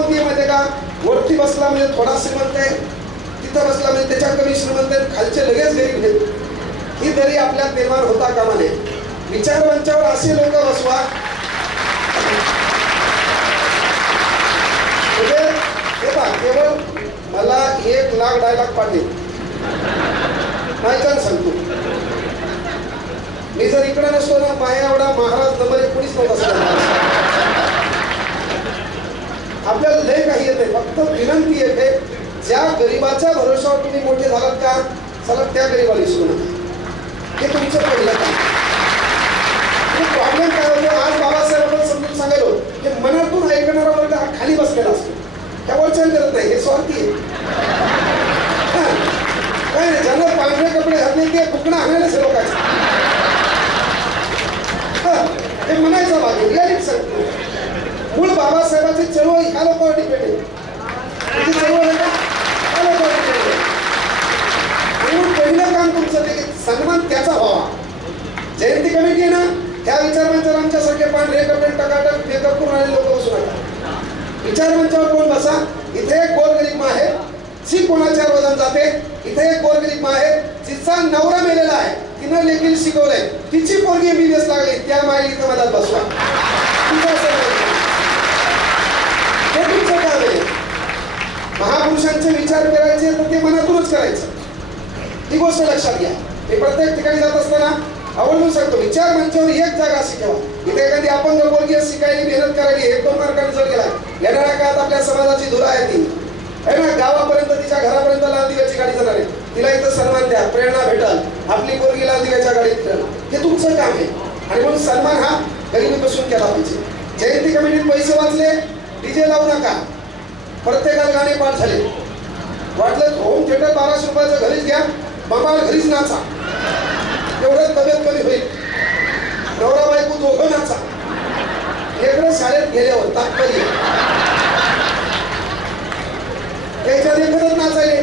कोणती आहे माहिती आहे का? वरती बसला म्हणजे थोडा श्रीमंत आहे, तिथं बसला म्हणजे त्याच्या कमी श्रीमंत आहे, खालचे लगेच गरीब आहेत. ही दरी आपल्यात निर्माण होता कामा नये. विचार मंचावर असे लोक बसवा केवळ मला 1 लाख डायलॉग पाठवेल नाही का सांगतो. मी जर इकडे नसतो ना, माया एवढा महाराज नंबर 1 कोणीच नव्हता. आपल्याला लय काही येते, फक्त विनंती येते, ज्या गरीबाच्या भरोशावर तुम्ही मोठे झालात का, चला त्या गरीबाला विसरू नका. हे तुमचं पहिलं काम. प्रॉब्लेम काय होतो, आज बाबासाहेबांना समजून सांगायलो की मनातून ऐकणारा वर्ग हा खाली बसलेला असतो, त्या वरचढ करत नाही, हे स्वार्थी आहे. काय नाही, ज्यांना पांढरे कपडे घातले ते फुकणं आणायलाच लोकांचे, हे म्हणायचं भाग रियालिटी सांगतो. मूळ बाबासाहेबांची चळवळ ह्या लोकांवर डिपेंड आहे. त्याची चळवळ आहे का, ह्या लोकांवर डिपेंड आहे. म्हणून पहिलं काम तुमचं ते सन्मान त्याचा व्हावा. जयंती कमिटी आहे ना, ह्या विचारमंचावर आमच्यासारखे पांढरे कपडे टकाटक मेकअप करून आलेले लोक बसू नका. विचारमंचावर कोण बसा. इथे एक गोरगरीब मा आहे, जी कोणाच्या वजन जाते. इथे एक गोरगरीब मा आहे, जिचा नवरा मेलेला आहे, तिनं लेखील शिकवलंय, तिची पोरगी MBBS लागली, त्या माई इथं मधात बसवा. हे तुमचं काम आहे. महापुरुषांचे विचार करायचे तर ते मनातूनच करायचं. ही गोष्ट लक्षात घ्या. मी प्रत्येक ठिकाणी जात असताना आवडून सांगतो, विचार मंचावर एक जागा अशी ठेवा, इथे एखादी अपंग पोरगी शिकायला मेहनत करायली, 1-2 मार्कांनी जर गेला, येणाऱ्या काळात आपल्या समाजाची धुरा आहे ती आहे ना, गावापर्यंत तिच्या घरापर्यंत लाल दिव्याची गाडी जाणार आहे, तिला इथं सन्मान द्या, प्रेरणा भेटल, आपली पोरगी लाल दिव्याच्या गाडीत फिरल. हे तुमचं काम आहे. आणि म्हणून सन्मान हा गरिबीपासून केला पाहिजे. जयंती कमिटीत पैसे वाचले, डीजे लावू नका, प्रत्येकाला गाणे पाठ झाले. वाटलं होम थिएटर 1200 रुपयाचं घरीच घ्या, बाबा घरीच नाचा, एवढं तब्येत कमी होईल. नवरा बायको दोघं नाचा, इकडे शाळेत गेल्यावर तात्पर्य त्याच्यात एखादंच नाचायले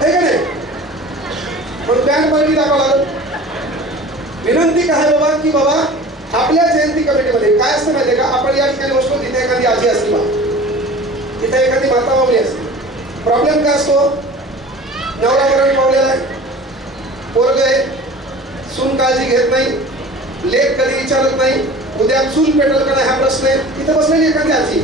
आहे का नाही. पण बँड पार्टी दाखवा लागत. विनंती काय बाबा की बाबा आपल्या जयंती कमिटीमध्ये काय असतं माहिती का, आपण या ठिकाणी बसतो, तिथे एखादी आजी असते बा, तिथे एखादी माता माऊली असते. प्रॉब्लेम काय असतो, नवरा मरण पावलेला आहे, पोरग आहे, सून काळजी घेत नाही, लेख कधी विचारत नाही, उद्या चूल पेटल का नाही हा प्रश्न आहे. इथं बसलेली एखादी आजी,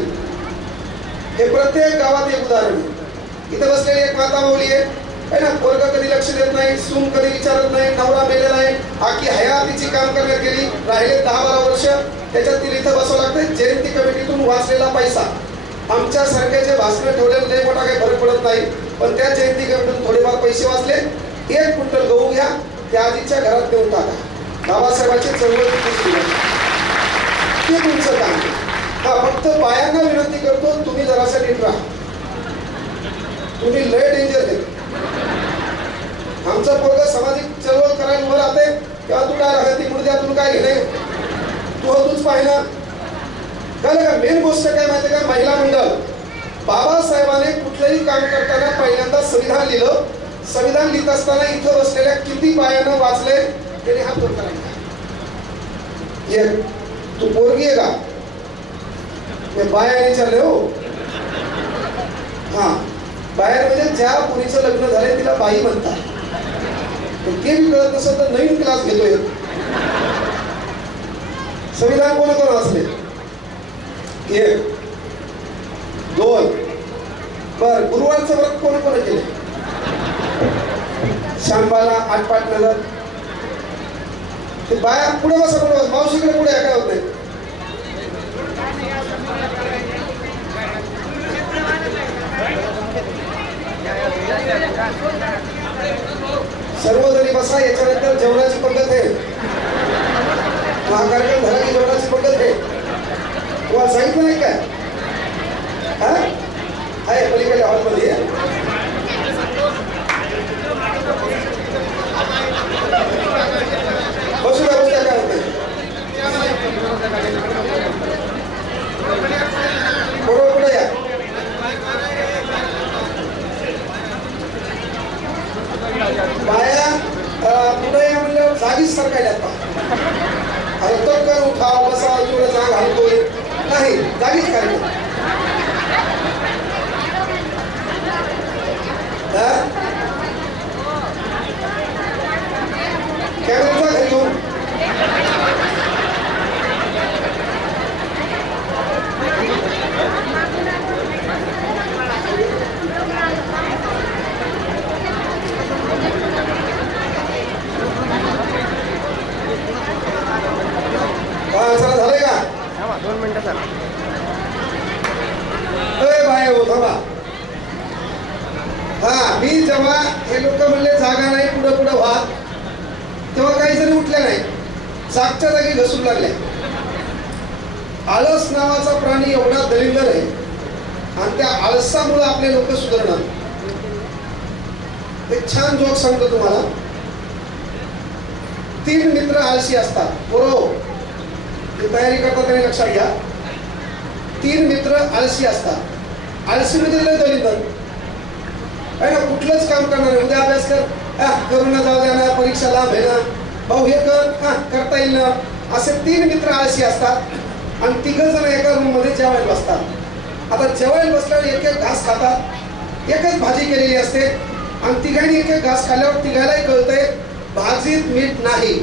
हे प्रत्येक गावात एक उदाहरण आहे. इथं बसलेली एक माता माऊली आहे ना, पोरग कधी लक्ष देत नाही, सून कधी विचारत नाही, नवरा मेलेला आहे, आखी हयातीची काम करण्यात गेली, राहिले 10-12 वर्ष, त्याच्यात तिला इथं बसावं लागतं. जयंती कमिटीतून वाचलेला पैसा, आमच्या सारख्याचे भाषण ठेवलेले लय मोठा काही फरक पडत नाही, पण त्या जयंती कमिटीतून थोडेफार पैसे वाचले. 1 क्विंटल गहू घ्या, त्या आजीच्या घरात देऊन टाका. बाबासाहेबांची चळवळ ते तुमचं काम आहे. हा फक्त बायांना विनंती करतो, तुम्ही जरासा नीट राहा, तुम्ही लय डेंजर आहे. आमचं पोरग सामाजिक चळवळ करायला उभं राहते तेव्हा तू काय राहते, ती मुर्द्या तुला काय घेणे, तूच पाहिलं कळलं का. मेन गोष्ट काय माहिती का, महिला मंडळ. बाबासाहेबांनी कुठलंही काम करताना पहिल्यांदा संविधान लिहिलं. संविधान लिहित असताना इथं बसलेल्या किती बायांना वाचले त्याने हात वर करायचा. तू पोरगी आहे का, बाया विचारले हो. हा, बाहेर म्हणजे ज्या पुरीचं लग्न झालंय तिला बाई म्हणतात. ते बी कळत नसेल तर नवीन क्लास घेतोय. संविधान कोण कोण वाचले, 1, 2. बर, गुरुवारचं व्रत कोण कोण केले, शांबाला, आटपाट नगर. ते बाया पुढे बसा, पुढे बस, मावशीकडे पुढे काय होत नाही. सर्वजणी बसा. याच्यानंतर जेवणाची पद्धत आहे, कार्यक्रम झाला की जेवणाची पद्धत आहे. तुम्हाला सांगितलं नाही काय, हा आहे पलीकडे हॉलमध्ये. बसू द्या, बसू द्या, काय होत नाही. बरोबर पुढे या. बाया पुढे या म्हणल्यावर जागीच सरकायला अरे तो कर उठाव बसा तुला जाग हलतोय नाही, जागीच करायचं. जेव्हा हे लोक म्हणले जागा नाही, पुढं पुढं व्हा, तेव्हा काही जणी उठल्या नाही, जागच्या जागी घसरू लागल्या. आळस नावाचा प्राणी एवढा दलिंदर आहे आणि त्या आळसामुळे आपले लोक सुधारणार. एक छान जोक सांगतो तुम्हाला. 3 मित्र आळशी असतात. बरोबर, जे तयारी करतात त्याने लक्षात घ्या. 3 मित्र आळशी असतात. आळशी म्हणजे लय दलिंदर आहे ना, कुठलंच काम करणार नाही. उद्या अभ्यास कर, करू ना, जाऊ द्या ना, परीक्षा लांब आहे ना, भाऊ हे कर, करता येईल ना. असे 3 मित्र आळशी असतात आणि 3 जण एका रूम मध्ये जेवायला बसतात. आता जेवायला बसल्यावर एक एक घास खातात, एकच भाजी केलेली असते आणि तिघांनी एक एक घास खाल्ल्यावर तिघालाही कळतंय भाजीत मीठ नाही.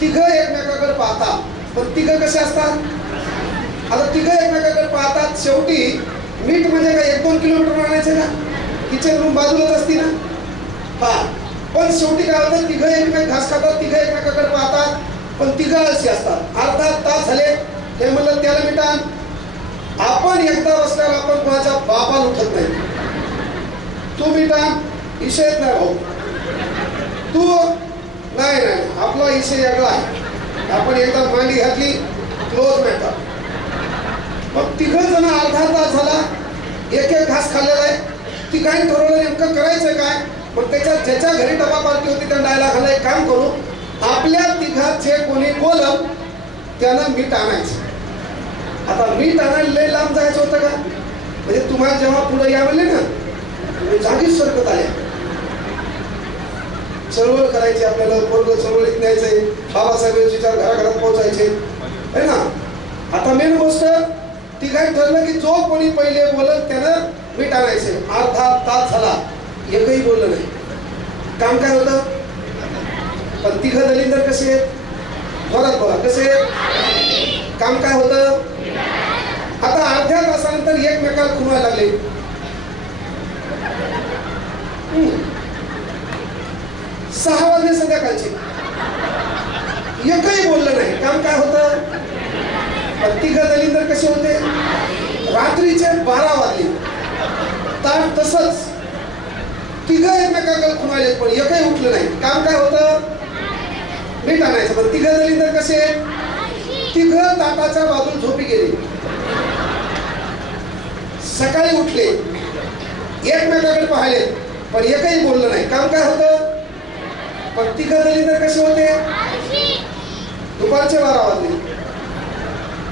3 एकमेकाकडे पाहतात, पण 3 कसे असतात? आता 3 एकमेकाकडे पाहतात. शेवटी मीठ म्हणजे काय 1-2 किलोमीटर आणायचे ना, किचन रूम बाजूलाच असती ना. पण शेवटी काय होतं, 3 एकमेक घास खातात, 3 एकमेकाकडे पाहतात, पण 3 आळशी असतात. अर्धा तास झाले, हे म्हणलं त्याला मीठ आण. आपण एकदा बसल्यावर आपण कोणाच्या बापाला उठत नाही. तू मीठ आण, विषय नाही भाऊ, तू नाही, आपला विषय वेगळा आहे. आपण एकदा मांडी घातली, क्लोज मॅटर. मग 3 जण अर्धा तास झाला, एक एक घास खाल्लेला आहे. तिघांनी ठरवलं नेमकं करायचं काय. मग त्याच्यात ज्याच्या घरी डबा पार्टी होती त्या डायला एक काम करू, आपल्या 3 जे कोणी बोलल त्यानं मीठ आणायचं. आता मीठ आणायला लय लांब जायचं होतं का? म्हणजे तुम्हाला जेव्हा पुढे यावले ना, जागीच सरकत आल्या. चळवळ करायची, आपल्याला वर्ग चळवळीत न्यायचंय, बाबासाहेबांचे विचार घराघरात पोहोचायचे आहे ना. आता मेन गोष्ट, तिघांनी ठरलं की जो कोणी पहिले बोलत त्यानं मीठ आणायचे. अर्धा तास झाला, एकही बोललं नाही. काम काय होतं? पण 3 दलिंदर कसे आहेत? जोरात बोला, कसे आहेत? काम काय होतं? आता अर्ध्या तासानंतर एकमेकाला खुणवायला लागले. 6 वाजले संध्याकाळचे, एकही बोललं नाही. काम काय होतं? पण 3 दलिंदर कसे होते? रात्रीचे 12 वाजले, ताट तसंच, 3 एकमेकाकडे खुणाले, पण एकही उठलं नाही. काम काय होतं? मीठ आणायचं. पण 3 दलिंदर कसे? 3 ताटाच्या बाजूला झोपी गेले. सकाळी उठले, एकमेकाकडे पाहिले, पण एकही बोललं नाही. काम काय होतं? पण 3 दलिंदर कसे होते? दुपारचे 12 वाजले,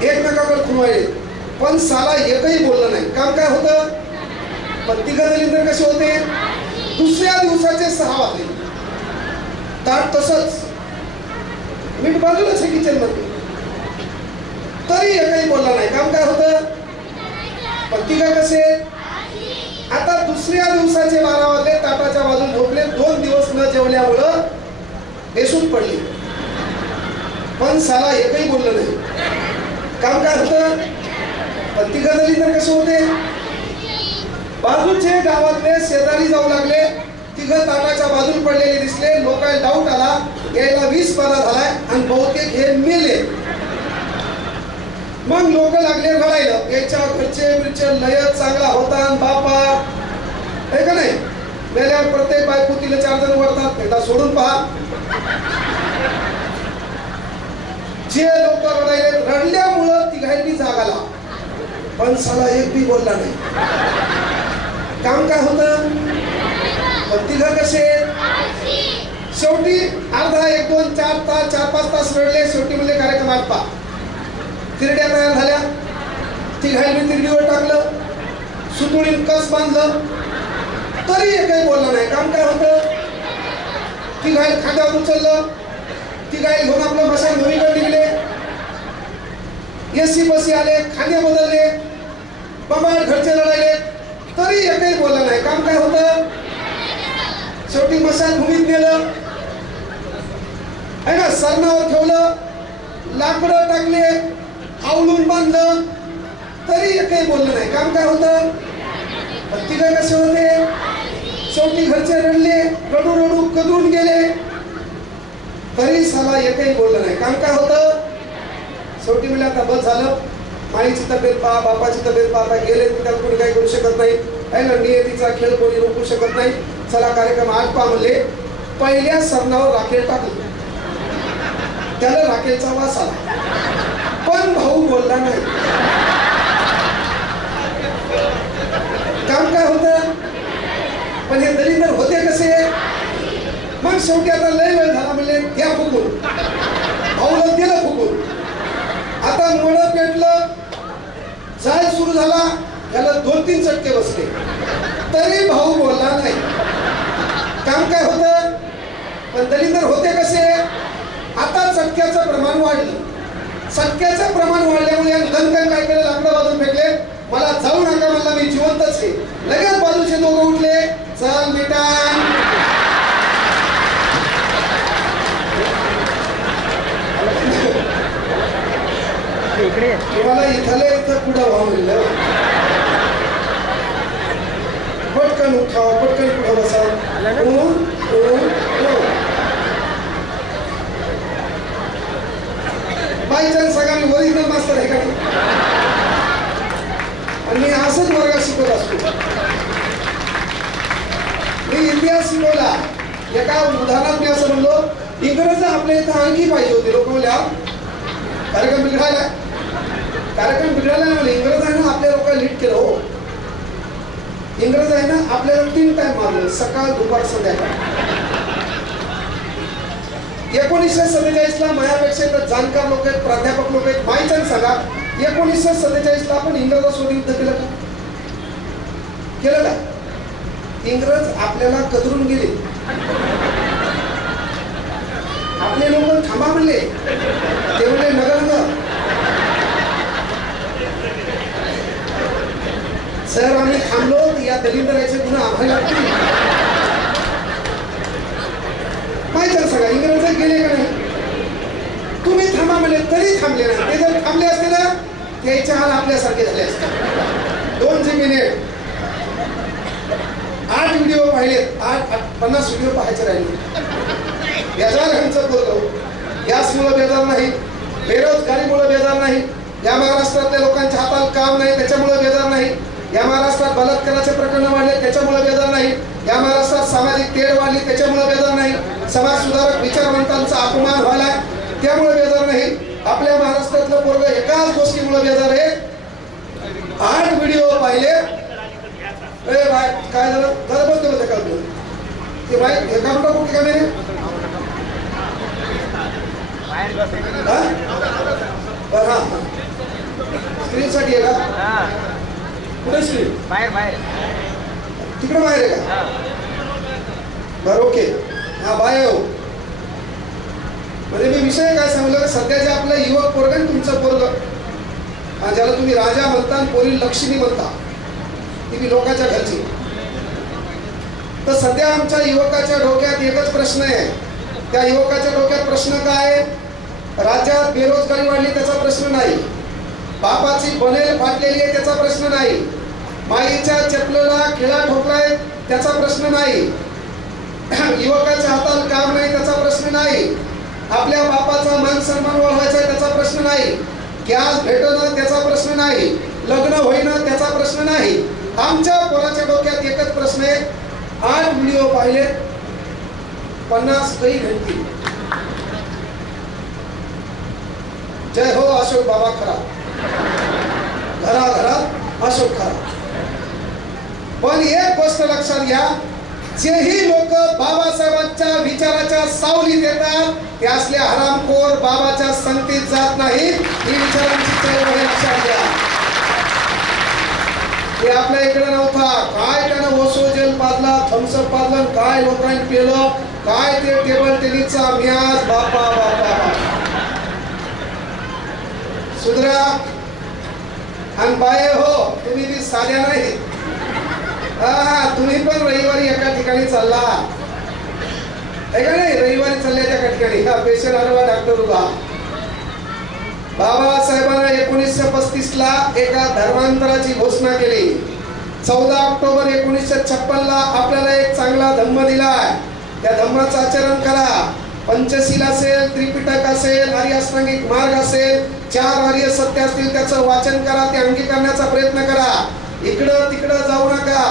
एकमेकाकडे खुणवायले, पण साला एकही बोललं नाही. काम काय होतं? पण 3 दलिंदर कसे होते? दुसऱ्या दिवसाचे 6 वाजले, ताट तसंच, मीठ बाजूलाच आहे किचन मध्ये, तरी एकही बोलला नाही. काम काय होतं? पण 3 कसे? आता दुसऱ्या दिवसाचे 12 वाजले, ताटाच्या बाजूला झोपले. 2 दिवस न जेवल्यामुळं बेसून पडले, पण साला एकही बोललं नाही. काम काय होतं? पण 3 दलिंदर कसे होते? बाजूचे गावातले शेजारी जाऊ लागले, 3 ताटाच्या बाजूला पडलेले दिसले. लोकांना डाऊट आला, यायला 20 बारा झालाय आणि बहुतेक हे मेले. मग लोक लागले रडायला, याच्या घरचे लय चांगला होता बापा, आहे का नाही? मेल्यावर प्रत्येक बायको तिला 4 जण वरतात, एकदा सोडून पहा. जे लोक रडायले, रडल्यामुळं 3घांनी जाग आला, पण साला एक बी बोलला नाही. काम काय होतं? पण 3 कसे? शेवटी अर्धा 1, 2, 4 तास, 4-5 तास रडले. शेवटी म्हणजे कार्यक्रम आटपा, तिरड्या तयार झाल्या. 3घांनी तिरडीवर टाकलं, सुतुळीत कस बांधलं, तरी एकही बोलला नाही. काम काय होतं? 3घांनी खांद्यावर उचललं, 3घांनी घेऊन आपलं मशाल भूमीकडे निघले. एसी बसी आले, खांदे बदलले, बाबा घरचे लढायले, तरी एकही बोलला नाही. काम काय होतं? शेवटी मशाल भूमीत नेलं, आहे ना, सरणावर ठेवलं, लाकडं टाकले, आवळून बांधलं, तरी एकही बोललं नाही. काम काय होतं? 3 कसे होते? शेवटी घरचे रडले, रडू रडू कदरून गेले, तरी साला एकही बोललं नाही. काम काय होतं? शेवटी मला आता बस झालं, माईची तब्येत पहा, बापाची तब्येत पहा, आता गेले त्यात कोणी काही करू शकत नाही. आहे ना, नियतीचा खेळ कोणी रोखू शकत नाही. चला कार्यक्रम आटपा म्हणले. पहिल्या सरणावर राखेल टाकलं, त्याला राखेलचा वास आला, पण भाऊ बोलला नाही. काम काय होतं, पण हे दलिंदर होते कसे. मग शेवटी आता लय वेळ झाला म्हणले घ्या फुकून, भाऊला दिलं फुकून. आता मोडं पेटलं, जाळ सुरू झाला, त्याला 2-3 चटके बसले, तरी भाऊ बोलला नाही. काम काय होतं, पण दलिंदर होते कसे. आता चटक्याचं प्रमाण वाढलं, चटक्याचं प्रमाण वाढल्यामुळे धनकर काय केलं, लाकडं बाजून फेकले. मला जाऊ नका म्हणला, मी जिवंतच आहे. लगेच बाजूचे दोघं उठले, चल बेटा. तुम्हाला इथले इथं पुढं व्हा म्हणलं, पटकन उठाव, पटकन पुढं बसा. बाय चान्स सांगा मी ओरिजिनल मास्तर आहे का, आणि मी असंच वर्गात शिकवत असतो. मी इतिहास शिकवला. एका उदाहरणात मी असं म्हणलो, इंग्रज आपल्या इथं आणखी पाहिजे होते. लोक म्हणले कार्यक्रम बिघडायला, कार्यक्रम बिघडायला म्हणले. इंग्रजांना आपल्या लोकांना लीड केलं हो. इंग्रजांना आपल्याला 3 टाइम मारलं, सकाळ दुपार संध्याकाळ. 1947 ला माझ्यापेक्षा जाणकार लोक आहेत, प्राध्यापक लोक आहेत. माहिती सांगा, 1947 ला आपण इंग्रजासोबत युद्ध केलं का, केलं का. इंग्रज आपल्याला कदरून गेले, आपले लोक थांबा म्हणले, ते म्हणले नगर सर आम्ही थांबलो, या दलिंदराचे गुन्हा आम्हाला लागतील. माहिती सांगा, इंग्रज गेले का नाही. तुम्ही थांबा म्हणले तरी थांबले नाही. ते जर थांबले असते ना, त्याचे हाल आपल्यासारखे झाले असते. 2 मिनिट 8 व्हिडिओ पाहिलेत, 50 व्हिडिओ पाहायचे राहिले. बेजार ह्यांचं बोललो, गॅसमुळे बेजार नाही, बेरोजगारीमुळे बेजार नाही, या महाराष्ट्रातल्या लोकांच्या हाताला काम नाही त्याच्यामुळे बेजार नाही, या महाराष्ट्रात बलात्काराचे प्रकरण वाढले त्याच्यामुळे बेजार नाही, या महाराष्ट्रात सामाजिक तेढ वाढली त्याच्यामुळे बेजार नाही, समाज सुधारक विचारवंतांचा अपमान व्हायला त्यामुळे बेजार नाही. आपल्या महाराष्ट्रातलं पोरग एकाच गोष्टीमुळे बेजार आहे. 8 व्हिडिओ पाहिले. काय झालं, जरा बसतो होते का ते बाई हे काम टाकू की काय बरं. हा स्क्रीन साठी आहे का, कुठे स्क्रीन, बाहेर तिकडे बाहेर आहे का. बरं ओके, हा बाय हो. म्हणजे मी विषय काय सांगलं, सध्या जे आपलं युवक पोरग आहे तुमचं पोरग, ज्याला तुम्ही राजा म्हणता, पोरी लक्ष्मी म्हणता, ती लोकांच्या घरची. तर सध्या आमच्या युवकाच्या डोक्यात एकच प्रश्न आहे. त्या युवकाच्या डोक्यात प्रश्न काय, राज्यात बेरोजगारी वाढली त्याचा प्रश्न नाही, बापाची बनेल फाटलेली आहे त्याचा प्रश्न नाही, माईच्या चपलेला खिळा ठोकलाय त्याचा प्रश्न नाही, युवकाच्या हाताला काम नाही त्याचा प्रश्न नाही, आपल्या बापाचा मान सन्मान वाढवायचा त्याचा प्रश्न नाही, गॅस भेटणं त्याचा प्रश्न नाही, लग्न होईना त्याचा प्रश्न नाही. आमच्या पोराच्या डोक्यात एकच प्रश्न आहे. 8 व्हिडिओ पाहिले, 50 काही घंटी. जय हो अशोक बाबा खरा, घराघरात अशोक खरा. पण एक गोष्ट लक्षात घ्या, जेही लोक बाबासाहेबांच्या विचाराच्या सावलीत येतात ते असले हरामखोर बाबाच्या संगतीत जात नाही. ही विचारांची लक्षात घ्या. ते आपल्या इकडे नव्हता. काय त्यानं ओसो जेल पाजला, थम्सअप पाजलं, काय लोकांनी केलं, काय ते टेबल टेनिसचा म्याज. बापा बापा सुधरा. आणि बाये हो, तुम्ही बी साध्या नाही. हा तुम्ही पण रविवारी एका ठिकाणी चालला आहे का नाही, रविवारी चालले एका ठिकाणी. हा पेशंट आला डॉक्टर उभा. बाबासाहेबांना 1935 ला एका धर्मांतराची घोषणा केली. 14 ऑक्टोबर 1956 ला आपल्याला एक चांगला धम्म दिलाय. त्या धम्माचं आचरण करा. पंचशील असेल, त्रिपिटक असेल, आर्य अष्टांगिक मार्ग असेल, 4 आर्य सत्य असतील त्याचं वाचन करा, ते अंगीकारण्याचा प्रयत्न करा. इकडं तिकडं जाऊ नका.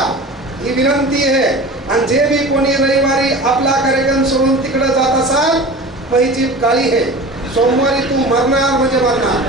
ही विनंती आहे. आणि जे बी कोणी रविवारी आपला कार्यक्रम सोडून तिकडे जात असाल, मग ही जीभ काळी आहे. सोमवारी तू मरणार म्हणजे मरणार.